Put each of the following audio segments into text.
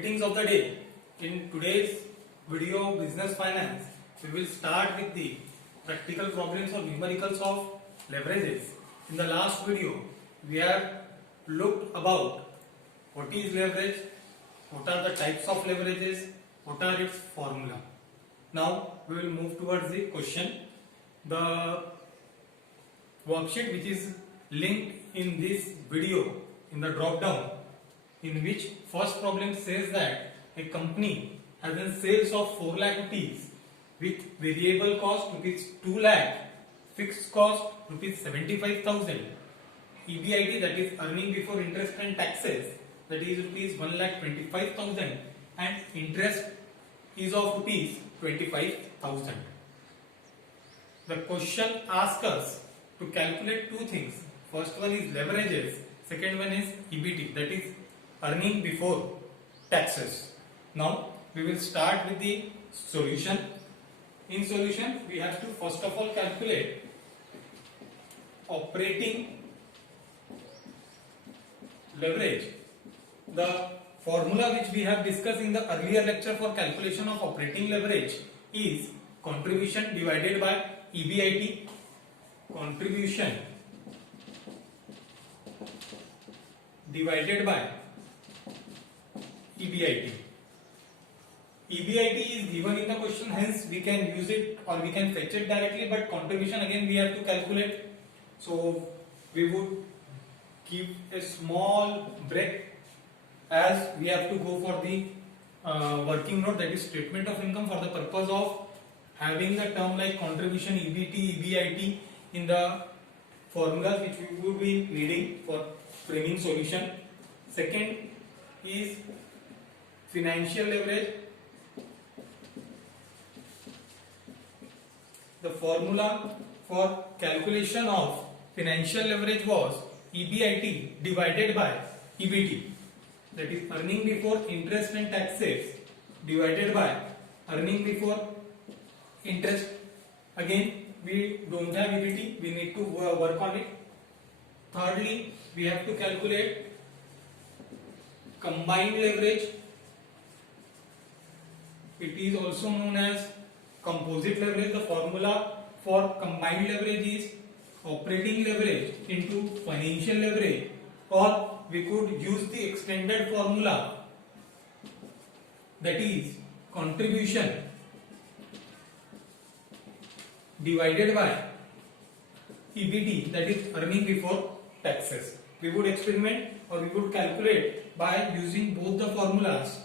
Greetings of the day. In today's video Business Finance, we will start with the practical problems or numericals of leverages. In the last video, we have looked about what is leverage, what are the types of leverages, what are its formula. Now we will move towards the question. The worksheet which is linked in this video in the drop down, in which first problem says that a company has a sales of 4 lakh rupees with variable cost rupees 2 lakh, fixed cost rupees 75,000, EBIT, that is earning before interest and taxes, that is rupees 1,25,000, and interest is of rupees 25,000. The question asks us to calculate two things. First one is leverages, second one is EBT, that is earning before taxes. Now we will start with the solution. In solution, we have to first of all calculate operating leverage. The formula which we have discussed in the earlier lecture for calculation of operating leverage is contribution divided by EBIT. Contribution divided by EBIT. EBIT is given in the question, hence we can use it or we can fetch it directly, but contribution again we have to calculate. So we would give a small break as we have to go for the working note, that is statement of income, for the purpose of having the term like contribution, EBT, EBIT in the formulas which we would be needing for framing solution. Second is financial leverage. The formula for calculation of financial leverage was EBIT divided by EBT, that is earning before interest and taxes divided by earning before interest. Again, we don't have EBT, we need to work on it. Thirdly, we have to calculate combined leverage. It is also known as composite leverage. The formula for combined leverage is operating leverage into financial leverage, or we could use the extended formula, that is contribution divided by EBT, that is earning before taxes. We would experiment or we would calculate by using both the formulas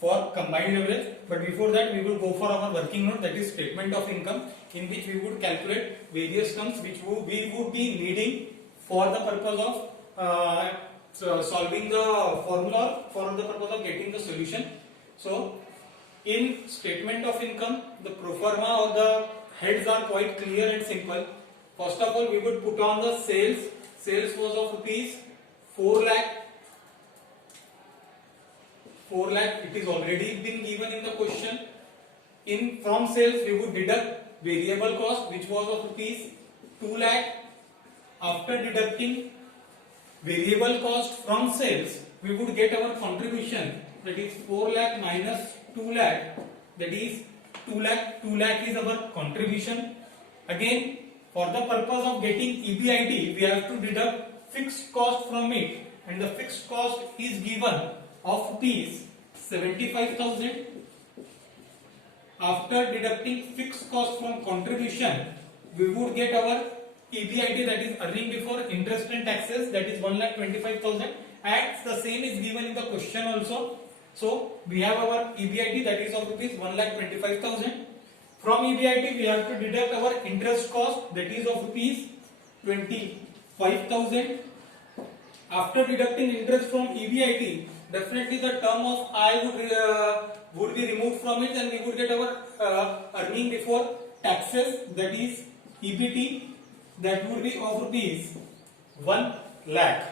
for combined leverage, but before that we will go for our working note, that is statement of income, in which we would calculate various terms which we would be needing for the purpose of solving the formula, for the purpose of getting the solution. So in statement of income, the pro forma or the heads are quite clear and simple. First of all, we would put on the sales. Sales was of rupees 4 lakh. 4 lakh, it is already been given in the question. From sales, we would deduct variable cost, which was of rupees 2 lakh. After deducting variable cost from sales, we would get our contribution, that is 4 lakh minus 2 lakh, that is 2 lakh. 2 lakh is our contribution. Again, for the purpose of getting EBIT, we have to deduct fixed cost from it, and the fixed cost is given of rupees 75,000. After deducting fixed cost from contribution, we would get our EBIT, that is earning before interest and taxes, that is 1,25,000, and the same is given in the question also. So we have our EBIT, that is of rupees 1,25,000. From EBIT we have to deduct our interest cost, that is of rupees 25,000. After deducting interest from EBIT, definitely the term of I would be removed from it, and we would get our earning before taxes, that is EBT, that would be of rupees 1 lakh.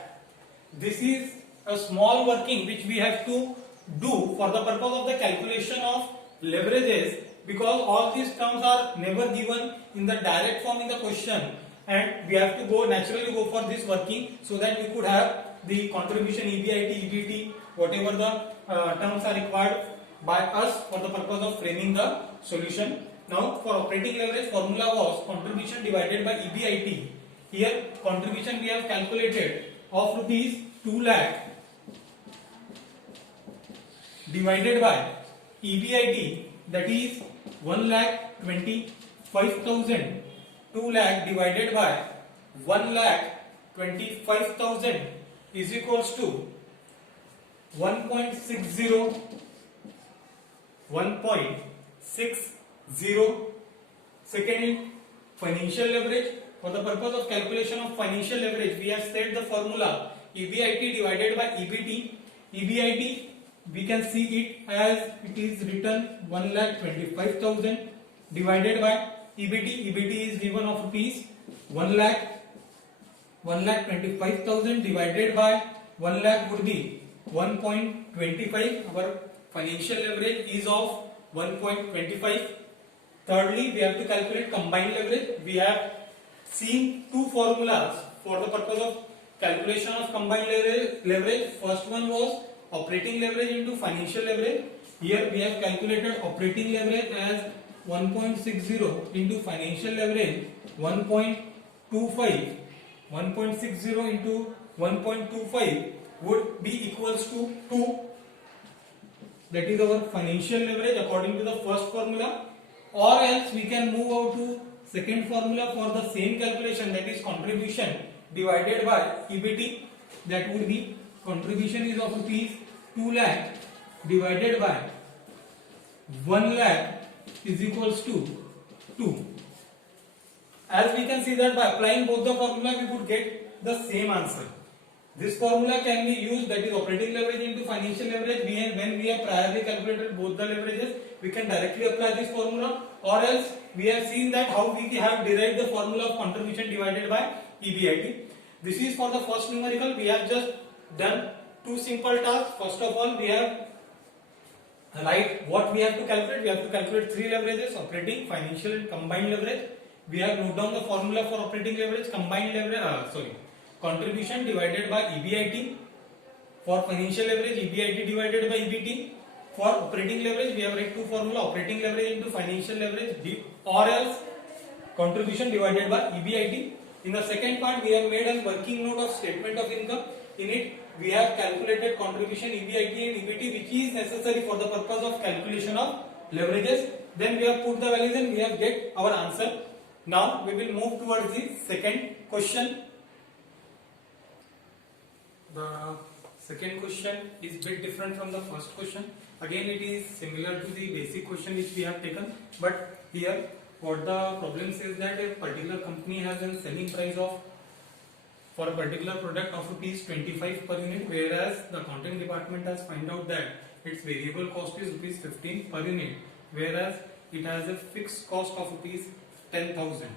This is a small working which we have to do for the purpose of the calculation of leverages, because all these terms are never given in the direct form in the question, and we have to naturally go for this working so that we could have the contribution, EBIT, EBT, whatever the terms are required by us for the purpose of framing the solution. Now for operating leverage, formula was contribution divided by EBIT. Here contribution we have calculated of rupees 2 lakh divided by EBIT, that is 1,25,000. 2 lakh divided by 1,25,000 is equals to 1.60. 1.60. Second, financial leverage. For the purpose of calculation of financial leverage, we have set the formula EBIT divided by EBT. EBIT, we can see it as it is written 1,25,000 divided by EBT. EBT is given of rupees 1,25,000 divided by 1 lakh would be 1.25. Our financial leverage is of 1.25. Thirdly, we have to calculate combined leverage. We have seen two formulas for the purpose of calculation of combined leverage. First one was operating leverage into financial leverage. Here we have calculated operating leverage as 1.60 into financial leverage 1.25. 1.60 into 1.25 would be equals to 2. That is our financial leverage according to the first formula. Or else we can move out to second formula for the same calculation, that is contribution divided by EBT. That would be contribution is of rupees 2 lakh divided by 1 lakh is equals to 2. As we can see that by applying both the formula we would get the same answer. This formula can be used, that is operating leverage into financial leverage. When we have priorly calculated both the leverages, we can directly apply this formula, or else we have seen that how we have derived the formula of contribution divided by EBIT. This is for the first numerical. We have just done two simple tasks. First of all, we have write what we have to calculate. We have to calculate three leverages: operating, financial and combined leverage. We have noted down the formula for operating leverage, combined leverage, contribution divided by EBIT. For financial leverage, EBIT divided by EBT. For operating leverage, we have written two formula: operating leverage into financial leverage, or else contribution divided by EBIT. In the second part, we have made a working note of statement of income. In it, we have calculated contribution, EBIT and EBT, which is necessary for the purpose of calculation of leverages. Then we have put the values and we have get our answer. Now we will move towards the second question. The second question is bit different from the first question. Again, it is similar to the basic question which we have taken, but here what the problem says that a particular company has a selling price of for a particular product of rupees 25 per unit, whereas the accounting department has find out that its variable cost is rupees 15 per unit, whereas it has a fixed cost of rupees 10,000.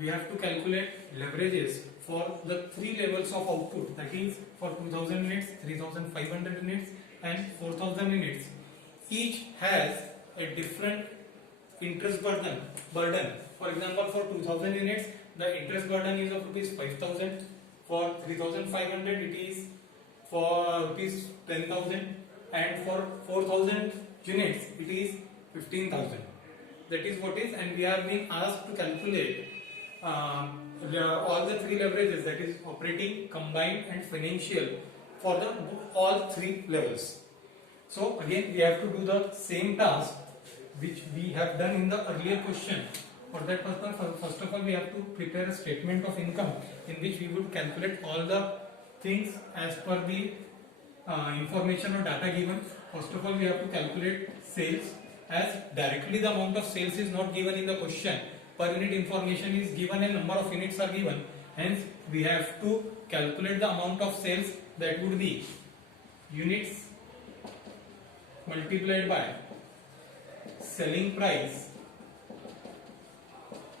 We have to calculate leverages for the three levels of output, that is for 2000 units, 3500 units and 4000 units. Each has a different interest burden. For example, for 2000 units, the interest burden is of rupees 5000. For 3500 it is for rupees 10,000, and for 4000 units it is 15,000. That is what is, and we are being asked to calculate all the three leverages, that is operating, combined and financial, for the all three levels. So again we have to do the same task which we have done in the earlier question. For that purpose, first of all we have to prepare a statement of income in which we would calculate all the things as per the information or data given. First of all, we have to calculate sales, as directly the amount of sales is not given in the question. Per unit information is given and number of units are given. Hence, we have to calculate the amount of sales, that would be units multiplied by selling price.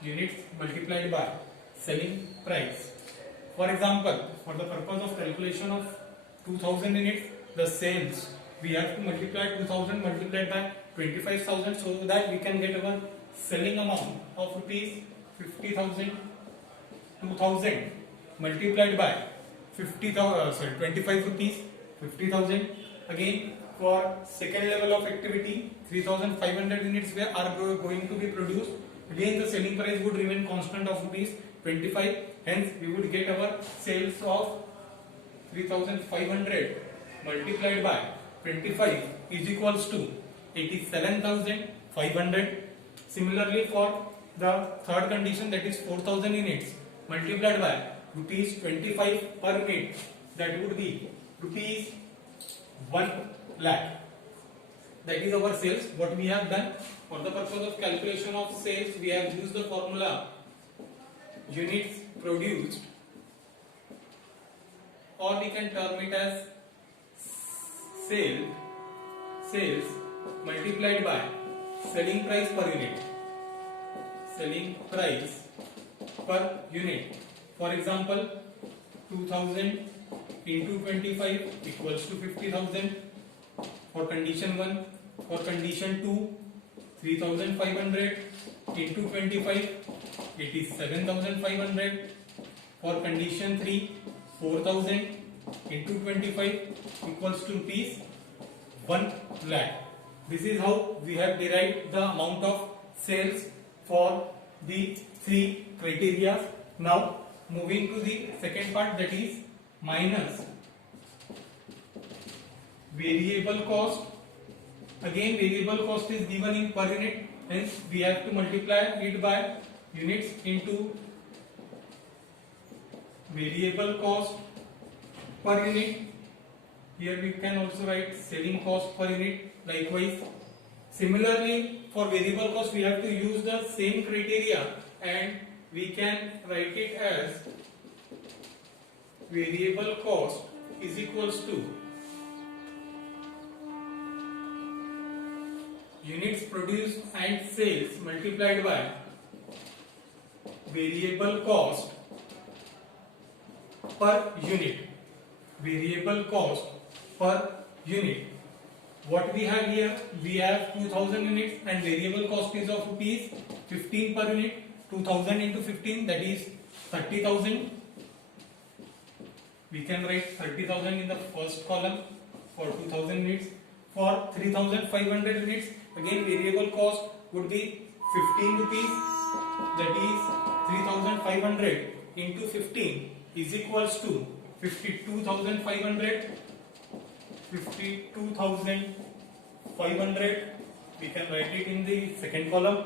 Units multiplied by selling price. For example, for the purpose of calculation of 2000 units, the sales, we have to multiply 2000 multiplied by 25,000 so that we can get our selling amount of rupees 50,000. 2000 multiplied by 25 rupees, 50,000. Again, for second level of activity, 3,500 units are going to be produced. Again, the selling price would remain constant of rupees 25. Hence, we would get our sales of 3,500 multiplied by 25 is equals to 87,500. Similarly, for the third condition, that is 4,000 units multiplied by rupees 25 per unit, that would be rupees 1 lakh. That is our sales. What we have done for the purpose of calculation of sales, we have used the formula units produced, or we can term it as sales multiplied by selling price per unit. Selling price per unit. For example, 2000 into 25 equals to 50,000 for condition 1. For condition 2, 3,500 into 25, it is 7,500. For condition 3, 4,000 into 25 equals to rupees 1 lakh. This is how we have derived the amount of sales for the three criteria. Now moving to the second part, that is minus variable cost. Again, variable cost is given in per unit, hence we have to multiply it by units into variable cost per unit. Here we can also write selling cost per unit. Likewise, similarly for variable cost we have to use the same criteria, and we can write it as variable cost is equals to units produced and sales multiplied by variable cost per unit. Variable cost per unit. What we have here? We have 2,000 units and variable cost is of rupees 15 per unit. 2,000 into 15, that is 30,000. We can write 30,000 in the first column for 2,000 units. For 3,500 units, again variable cost would be 15 rupees. That is 3,500 into 15 is equals to 52,500. 52,500. We can write it in the second column.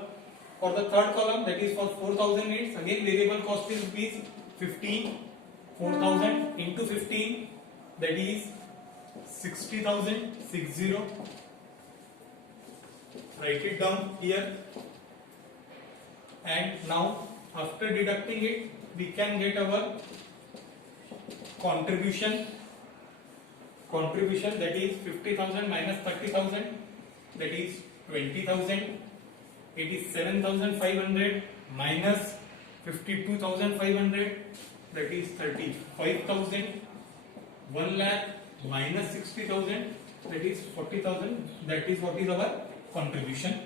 For the third column, that is for 4,000 units, again variable cost is rupees 15. 4,000 into 15, that is 60,000. 60. Write it down here. And now, after deducting it, we can get our contribution. Contribution, that is 50,000 minus 30,000, that is 20,000. 87,500 minus 52,500, that is 35,000. 1 lakh minus 60,000, that is 40,000. That is what is our contribution.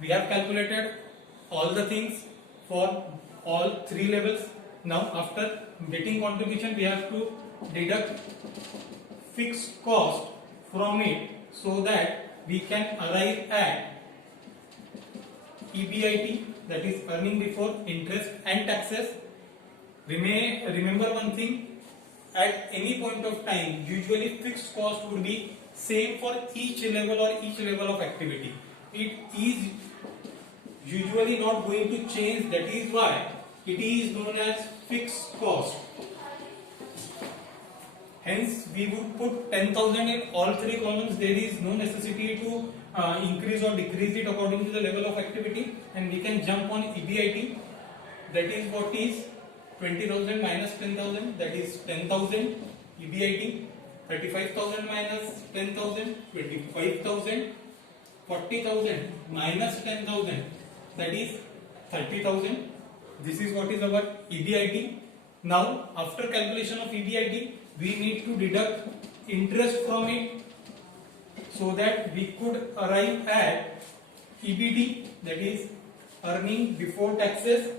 We have calculated all the things for all three levels. Now after getting contribution, we have to deduct fixed cost from it so that we can arrive at EBIT, that is earning before interest and taxes. Remember one thing, at any point of time, usually fixed cost would be same for each level or each level of activity. It is usually not going to change. That is why it is known as fixed cost. Hence, we would put 10,000 in all three columns. There is no necessity to increase or decrease it according to the level of activity, and we can jump on EBIT. That is what is 20,000 minus 10,000, that is 10,000 EBIT. 35,000 minus 10,000, 25,000. 40,000 minus 10,000, that is 30,000. This is what is our EBIT. Now, after calculation of EBIT, we need to deduct interest from it so that we could arrive at EBT, that is earning before taxes.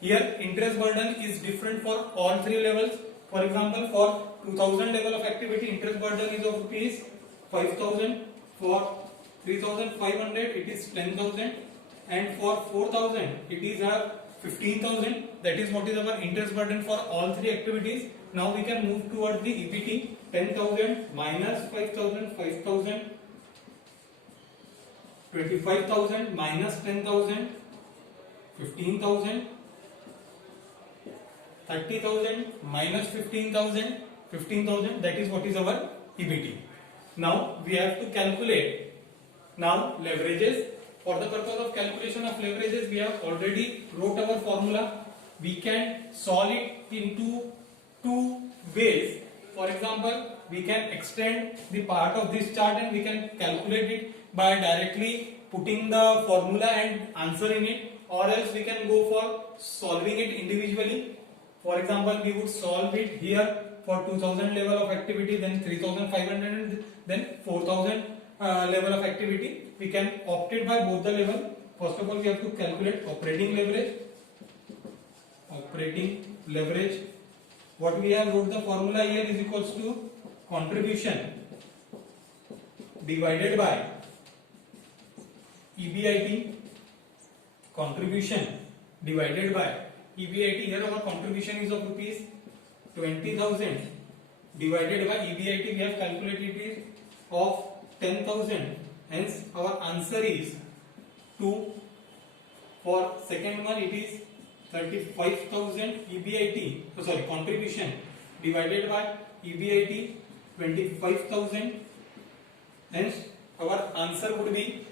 Here interest burden is different for all three levels. For example, for 2000 level of activity, interest burden is of rupees 5000. For 3500 it is 10,000, and for 4000 it is 15,000. That is what is our interest burden for all three activities. Now we can move towards the EBT. 10,000 minus 5,000, 5,000, 25,000 minus 10,000, 15,000, 30,000 minus 15,000, 15,000. That is what is our EBT. Now we have to calculate now leverages. For the purpose of calculation of leverages, we have already wrote our formula. We can solve it into two ways. For example, we can extend the part of this chart and we can calculate it by directly putting the formula and answer in it, or else we can go for solving it individually. For example, we would solve it here for 2000 level of activity, then 3500, and then 4000 level of activity. We can opt it by both the level. First of all, we have to calculate operating leverage. Operating leverage. What we have wrote the formula here is equals to contribution divided by EBIT. Contribution divided by EBIT. Here our contribution is of rupees 20,000 divided by EBIT. We have calculated it of 10,000. Hence our answer is 2. For second one it is 35,000 EBIT. Sorry, contribution divided by EBIT 25,000. Hence our answer would be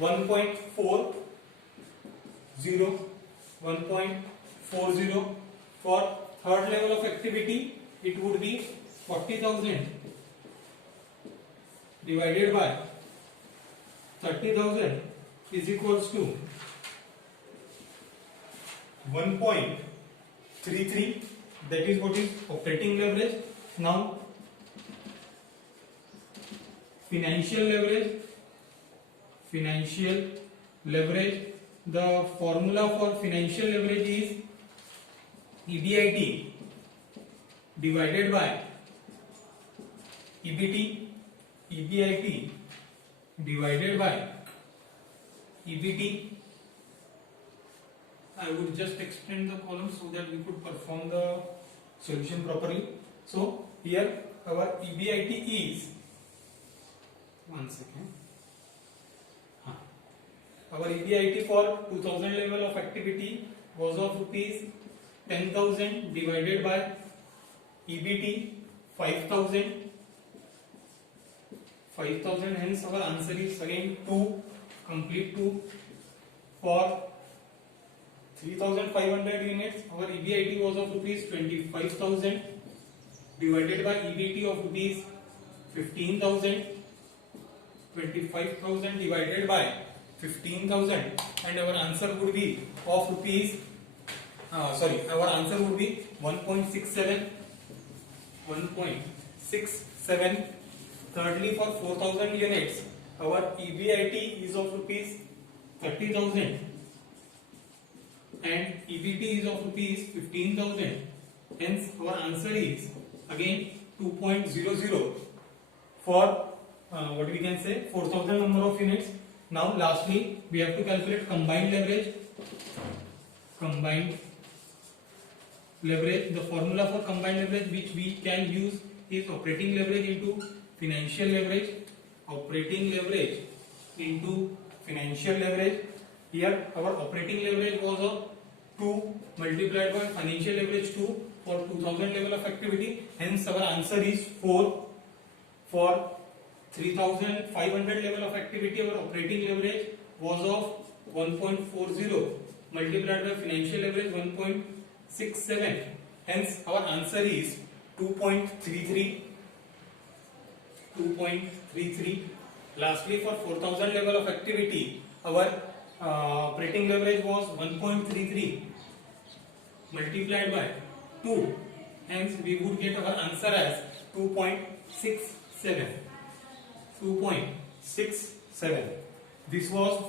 1.40. 1.40. For third level of activity, it would be 40,000 divided by 30,000 is equals to 1.33. That is what is operating leverage. Now financial leverage. Financial leverage. The formula for financial leverage is EBIT divided by EBT. EBIT divided by EBT. I would just extend the column so that we could perform the solution properly. So here our EBIT is, one second. Our EBIT for 2000 level of activity was of rupees 10,000 divided by EBT 5,000. 5,000. Hence our answer is again 2, complete 2. For 3,500 units, our EBIT was of rupees 25,000 divided by EBT of rupees 15,000. 25,000 divided by 15,000, and our answer would be of rupees. Our answer would be 1.67. 1.67. Thirdly, for 4,000 units, our EBIT is of rupees 30,000 and EBT is of rupees 15,000. Hence, our answer is again 2.00 for what we can say 4,000 number of units. Now, lastly, we have to calculate combined leverage. Combined leverage. The formula for combined leverage which we can use is operating leverage into financial leverage. Operating leverage into financial leverage. Here our operating leverage was of 2 multiplied by financial leverage 2 for 2000 level of activity. Hence our answer is 4. For 3500 level of activity, our operating leverage was of 1.40 multiplied by financial leverage 1.67. Hence our answer is 2.33. 2.33. Lastly, for 4000 level of activity, our operating leverage was 1.33 multiplied by 2. Hence we would get our answer as 2.67. 2.67. This was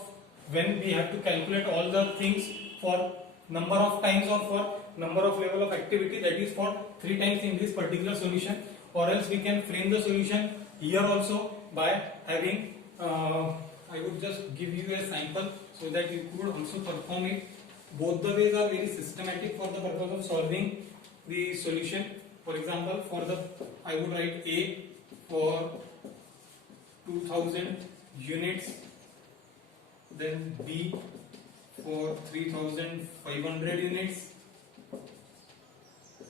when we have to calculate all the things for number of times or for number of level of activity, that is for 3 times in this particular solution, or else we can frame the solution here also by having I would just give you a sample so that you could also perform it. Both the ways are very systematic for the purpose of solving the solution. For example, for the I would write A for 2000 units, then B for 3500 units,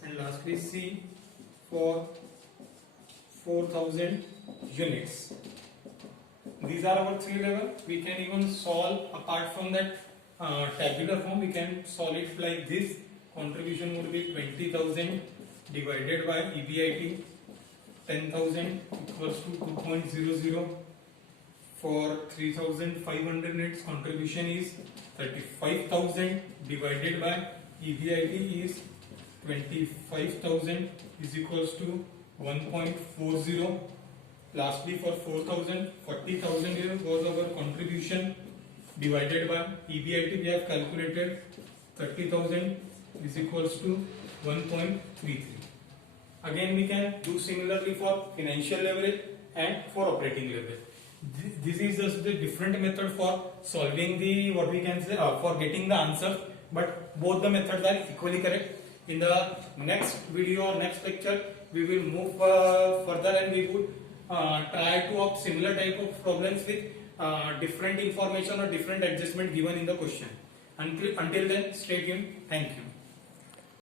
and lastly C for 4000 units. These are our 3 level. We can even solve apart from that tabular form. We can solve it like this. Contribution would be 20,000 divided by EBIT 10,000 equals to 2.00. For 3,500 units, contribution is 35,000 divided by EBIT is 25,000 is equals to 1.40. Lastly, for 4,000, 40,000 here was our contribution divided by EBIT. We have calculated 30,000 is equals to 1.33. Again, we can do similarly for financial leverage and for operating leverage. This is just the different method for solving the what we can say for getting the answer, but both the methods are equally correct. In the next video or next lecture, we will move further and we would try to opt similar type of problems with different information or different adjustment given in the question. Until then, stay tuned. Thank you.